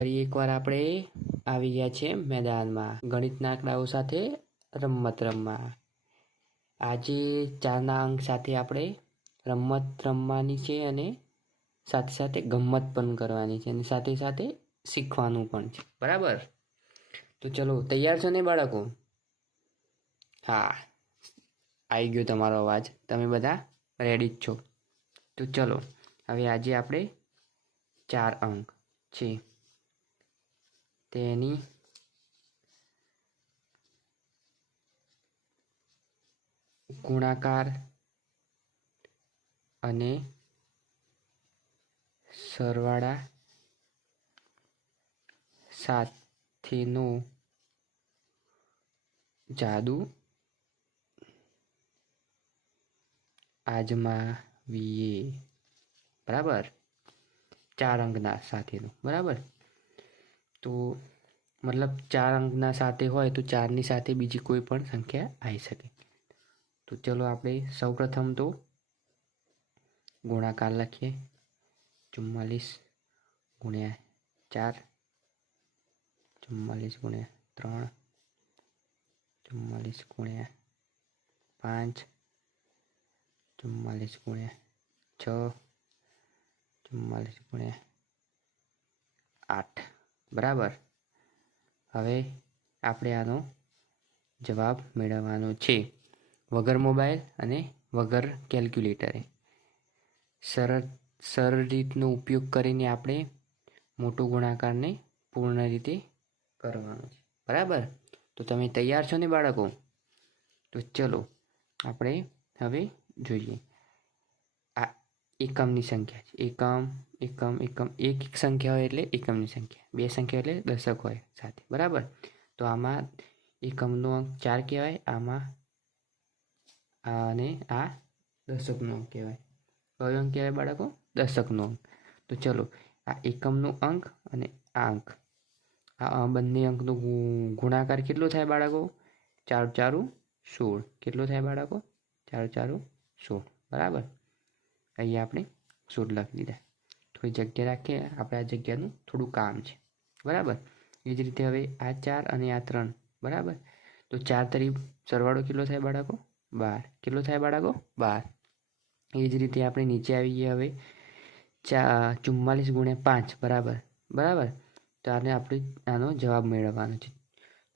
ફરી એકવાર આપણે આવી ગયા છે મેદાનમાં ગણિતના આંકડાઓ સાથે રમત રમવા. આજે 4ના અંક સાથે આપણે રમત રમવાની છે અને સાથે સાથે ગમ્મત પણ કરવાની છે અને સાથે સાથે શીખવાનું પણ છે. બરાબર? તો ચલો, તૈયાર છો ને બાળકો? હા, આવી ગયો તમારો અવાજ. તમે બધા રેડી જ છો? તો ચલો, હવે આજે આપણે 4 અંક છે તેની ગુણાકાર અને સરવાળા સાથેનો જાદુ આજમાવીએ. બરાબર? 4 અંકના સાથેનો. બરાબર? તો મતલબ 4 અંકના સાથે હોય તો 4ની સાથે બીજી કોઈ પણ સંખ્યા આવી શકે. તો ચલો, આપણે સૌપ્રથમ તો ગુણાકાર લખીએ. 44 ગુણ્યા 4, 44 ગુણ્યા 3, 44 ગુણ્યા 5, 44 ગુણ્યા 6, 44 ગુણ્યા 8. બરાબર? હવે આપણે આનો જવાબ મેળવવાનો છે વગર મોબાઈલ અને વગર કેલ્ક્યુલેટરે. સરળ રીતનો ઉપયોગ કરીને આપણે મોટો ગુણાકારને પૂર્ણ રીતે કરવાનો છે. બરાબર? તો તમે તૈયાર છો ને બાળકો? તો ચલો, આપણે હવે જોઈએ. આ એકમની સંખ્યા છે. એકમ એક સંખ્યા હોય એટલે એકમની સંખ્યા. 2 સંખ્યા એટલે દશક હોય સાથે. બરાબર? તો આમાં એકમનો અંક 4 કહેવાય. આમાં અને આ દશકનો અંક કહેવાય. કયો અંક કહેવાય બાળકો? દશકનો અંક. તો ચલો, આ એકમનો અંક અને આ અંક, આ બંને અંકનો ગુણાકાર કેટલો થાય બાળકો? 4 4 16. કેટલો થાય બાળકો? 4 4 16. બરાબર? અહીંયા આપણે 16 લખી દીધા. થોડી જગ્યા રાખીએ, આપણે આ જગ્યાનું થોડું કામ છે. બરાબર? એ જ રીતે હવે આ 4 અને આ 3. બરાબર? તો 4 તરી સરવાળો કેટલો થાય બાળકો? 12. કેટલો થાય બાળકો? 12. એ જ રીતે આપણે નીચે આવી ગયા. હવે 44 ગુણ્યા 5. બરાબર? તો આપણે આનો જવાબ મેળવવાનો છે.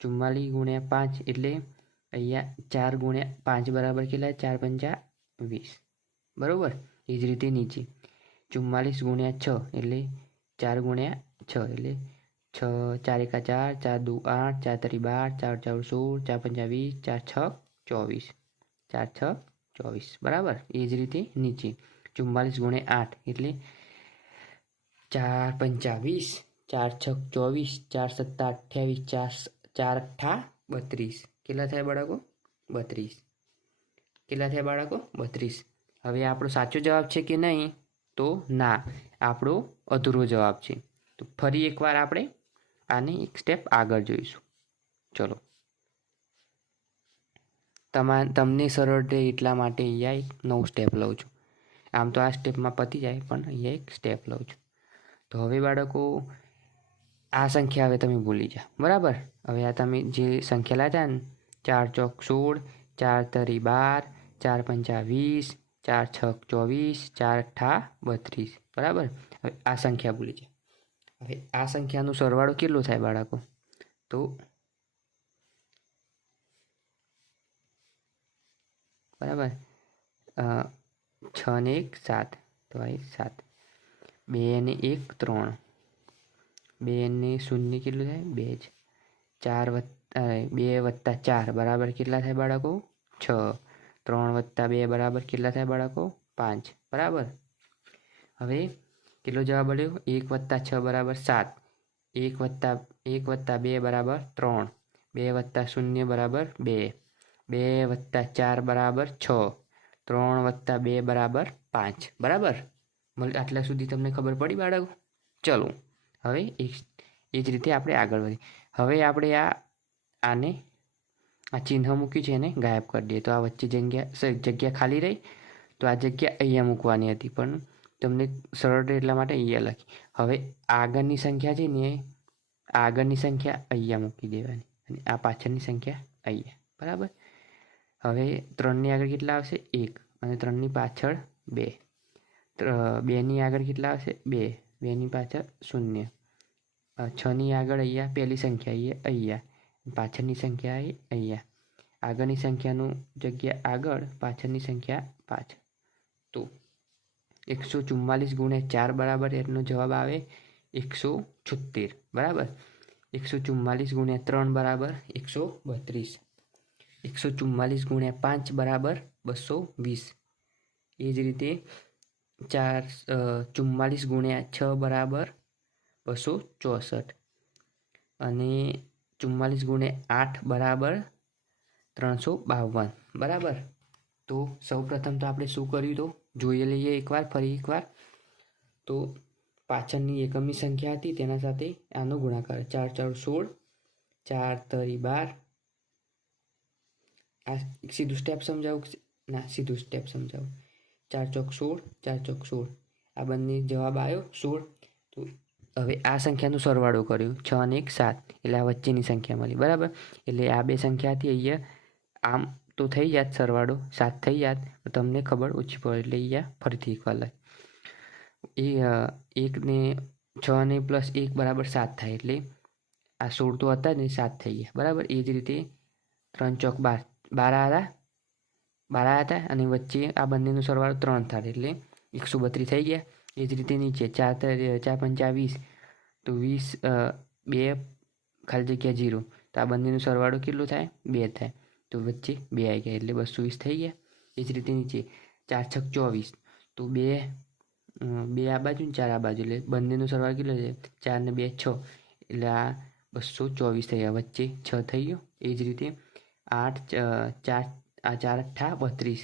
44 ગુણ્યા 5 એટલે અહીંયા 4 ગુણ્યા 5 બરાબર કેટલા? 4 પંચા 20. બરાબર? એ જ રીતે નીચે 44 ગુણ્યા 6 એટલે 4 ગુણ્યા 6 એટલે 6 4 એકા 4, 4 દુ 8, 4 તરી 12, 4 4 16, 4 પંચા 20, 4 6 24, 4 6 24. બરાબર? એ જ રીતે નીચે 44 ગુણ્યા 8 એટલે 4 પંચા 20, 4 6 24, 4 સત્તા 28, 4 8 32. કેટલા થાય બાળકો? 32. કેટલા થયા બાળકો? 32. હવે આપણો સાચો જવાબ છે કે નહીં? તો ના, આપણો અધૂરો જવાબ છે. તો ફરી એકવાર આપણે આને એક સ્ટેપ આગળ જોઈશું. ચલો, તમને સરળ રહે એટલા માટે અહીંયા એક નવું સ્ટેપ લઉં છું. આમ તો આ સ્ટેપમાં પતી જાય, પણ અહીંયા એક સ્ટેપ લઉં છું. તો હવે બાળકો, આ સંખ્યા હવે તમે ભૂલી જાઓ. બરાબર? હવે આ તમે જે સંખ્યા લાવ્યા ને, 4 ચોક 16, 4 તરી 12, 4 પંચા 20, 4 છક 24, 4 અઠ્ઠા 32. બરાબર? હવે આ સંખ્યા ભૂલી જાય. હવે આ સંખ્યાનો સરવાળો કેટલો થાય બાળકો? તો બરાબર, 6 ને 1 7, તો આ 7. 2 ને 1 3, 2 ને 0 કેટલું થાય? 2 જ. 2 વત્તા 4 બરાબર કેટલા થાય બાળકો? 6. 3 વત્તા 2 બરાબર કેટલા થાય બાળકો? 5. બરાબર? હવે કેટલો જવાબ મળ્યો? 1 વત્તા 6 બરાબર 7. 1 વત્તા 2 બરાબર 3. 2 વત્તા 0 બરાબર 2. 2 વત્તા 4 બરાબર 6. 3 વત્તા 2 બરાબર 5. બરાબર? આટલા સુધી તમને ખબર પડી બાળકો? ચલો, હવે એ જ રીતે આપણે આગળ વધીએ. હવે આપણે આને આ ચિહ્ન મૂક્યું છે એને ગાયબ કરી દઈએ. તો આ વચ્ચે જગ્યા ખાલી રહી. તો આ જગ્યા અહીંયા મૂકવાની હતી, પણ તમને સરળ રહે એટલા માટે અહીંયા લખી. હવે આગળની સંખ્યા છે ને આગળની સંખ્યા અહીંયા મૂકી દેવાની અને આ પાછળની સંખ્યા અહીંયા, બરાબર. હવે 3ની આગળ કેટલા આવશે? 1 અને 3ની પાછળ 2. 2ની આગળ કેટલા આવશે? 2. 2ની પાછળ 0. 6ની આગળ અહીંયા પહેલી સંખ્યા અહીંયા, પાછળની સંખ્યા અહીંયા. આગળની સંખ્યાનું જગ્યા આગળ, પાછળની સંખ્યા પાછળ. તો 144 ગુણ્યા 4 બરાબર એનો જવાબ આવે 176, બરાબર. 144 ગુણ્યા 3 બરાબર 132. 144 ગુણ્યા 5 બરાબર 220. એ જ રીતે 44 ગુણ્યા 6 બરાબર 264 અને 44 ગુણ્યા 8 બરાબર 352, બરાબર. તો સૌપ્રથમ તો આપણે શું કર્યું? તો જોઈ લઈએ ફરી એકવાર. તો પાછળની એકમની સંખ્યા હતી તેના સાથે આનો ગુણાકાર 4 4 16, 4 તરી 12. આ સીધું સ્ટેપ સમજાવું? ના, સીધું સ્ટેપ સમજાવું. 4 ચોક 16, 4 ચોક 16. આ બંને જવાબ આવ્યો 16. તો હવે આ સંખ્યાનો સરવાળો કર્યો 6 અને 1 7, એટલે આ વચ્ચેની સંખ્યા મળી, બરાબર. એટલે આ બે સંખ્યા હતી અહીંયા આમ તો થઈ જાત સરવાળો 7 થઈ જાત, તો તમને ખબર ઓછી પડે એટલે અહીંયા ફરીથી એકવાર લઈ એ 1 ને 6 ને +1 બરાબર 7 થાય, એટલે આ 16 તો હતા ને 7 થઈ ગયા, બરાબર. એ જ રીતે 3 ચોક 12 12 હતા અને વચ્ચે આ બંનેનો સરવાળો 3 થાય એટલે 132 થઈ ગયા. એ જ રીતે નીચે 4 4 5 20, તો 20 2 ખાલી જગ્યા 0, તો આ બંનેનો સરવાળો કેટલો થાય? 2 થાય, તો વચ્ચે 2 આવી ગયા એટલે 220 થઈ ગયા. એ જ રીતે નીચે 4 6 24, તો 2 આ બાજુ ને 4 આ બાજુ, એટલે બંનેનો સરવાળો કેટલો છે? 4 ને 2 6, એટલે આ 224 થઈ ગયા, વચ્ચે 6 થઈ ગયો. એ જ રીતે 8 4 આ 4 8 32,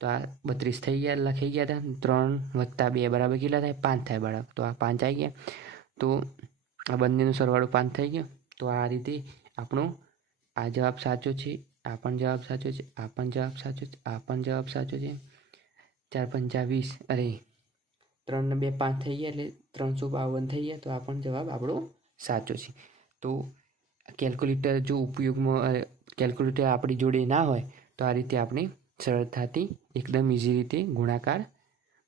તો આ 32 થઈ ગયા, લખાઈ ગયા હતા. 3 + 2 બરાબર કેટલા થાય? 5 થાય, બરાબર. તો આ 5 આવી ગયા, તો આ બંનેનો સરવાળો 5 થઈ ગયો. તો આ રીતે આપણો આ જવાબ સાચો છે, આ પણ જવાબ સાચો છે, આ પણ જવાબ સાચો છે, આ પણ જવાબ સાચો છે. 4 5 20, અરે 3 ને 2 5 થઈ ગયા, એટલે 352 થઈ ગયા. તો આ પણ જવાબ આપણો સાચો છે. તો કેલ્ક્યુલેટર જો ઉપયોગમાં કેલ્ક્યુલેટર આપણી જોડે ના હોય તો આ રીતે આપણે સરળતાથી એકદમ ઇઝી રીતે ગુણાકાર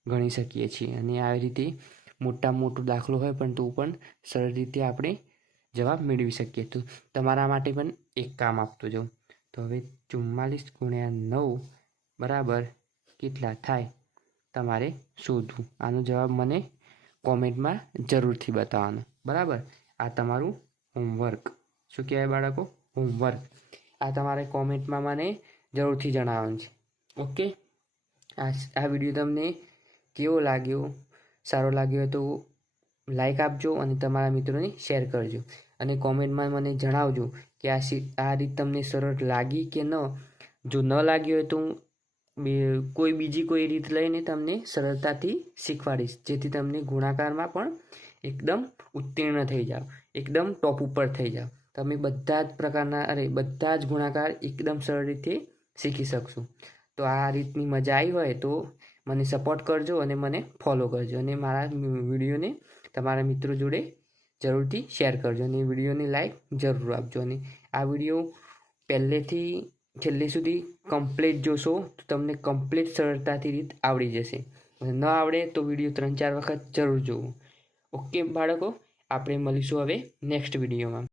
ગણી શકીએ છીએ. અને આવી રીતે મોટો દાખલો હોય પણ તો પણ સરળ રીતે આપણે જવાબ મેળવી શકીએ. તો તમારા માટે પણ એક કામ આપતો જાઉં. તો હવે 44 ગુણ્યા 9 બરાબર કેટલા થાય તમારે શોધવું. આનો જવાબ મને કોમેન્ટમાં જરૂરથી બતાવવાનો, બરાબર. આ તમારું હોમવર્ક. શું કહેવાય બાળકો? હોમવર્ક. આ તમારે કોમેન્ટમાં મને જરૂરથી જણાવવાનું છે. ઓકે. આ વિડીયો તમને કેવો લાગ્યો? સારો લાગ્યો તો લાઈક આપજો અને તમારા મિત્રોને શેર કરજો. અને કોમેન્ટમાં મને જણાવજો કે આ રીત તમને સરળ લાગી કે ન. જો ન લાગી હોય તો કોઈ બીજી રીત લઈને તમને સરળતાથી શીખવાડીશ, જેથી તમને ગુણાકારમાં પણ એકદમ ઉત્તીર્ણ થઈ જાઓ, એકદમ ટોપ ઉપર થઈ જાઓ. તમે બધા જ ગુણાકાર એકદમ સરળ રીતે શીખી શકશો. તો આ રીતની મજા આવી હોય તો મને સપોર્ટ કરજો અને મને ફોલો કરજો, અને મારા વિડીયોને તમારા મિત્રો જોડે જરૂરથી શેર કરજો, અને વિડીયોને લાઈક જરૂર આપજો. અને આ વિડીયો પહેલેથી છેલ્લે સુધી કમ્પ્લીટ જોશો તો તમને કમ્પ્લીટ સરળતાથી રીત આવડી જશે. ન આવડે તો વિડીયો 3 4 વખત જરૂર જોવો. ઓકે બાળકો, આપણે મળીશું હવે નેક્સ્ટ વિડીયોમાં.